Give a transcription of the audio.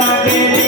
I Thank you.